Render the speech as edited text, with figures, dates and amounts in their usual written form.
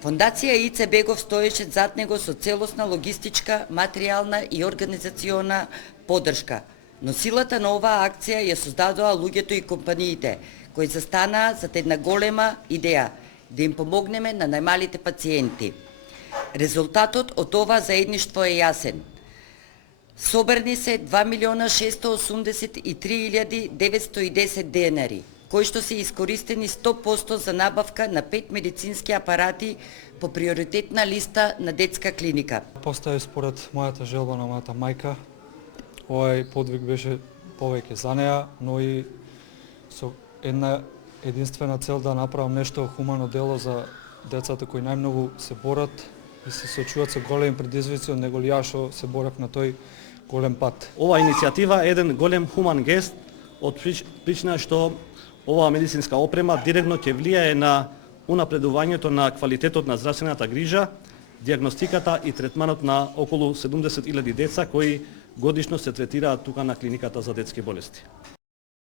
Фондација ИЦ Бегов стоеше зад него со целосна логистичка, материјална и организациона поддршка. Но силата на оваа акција ја создадоа луѓето и компаниите, кои застанаа зад една голема идеја, да им помогнеме на најмалите пациенти. Резултатот од ова заедништво е јасен. Собрани се 2.683.910 денари, кои што се искористени 100% за набавка на 5 медицински апарати по приоритетна листа на детска клиника. Постои според мојата желба на мојата мајка. Овој подвиг беше повеќе за неа, но и со една единствена цел да направам нешто хумано дело за децата кои најмногу се борат и се соочуваат со големи предизвици од него ли ја што се борев на тој голем пат. Оваа иницијатива е еден голем хуман гест од причина што оваа медицинска опрема директно ќе влијае на унапредувањето на квалитетот на здравствената грижа, дијагностиката и третманот на околу 70.000 деца кои годишно се третираат тука на клиниката за детски болести.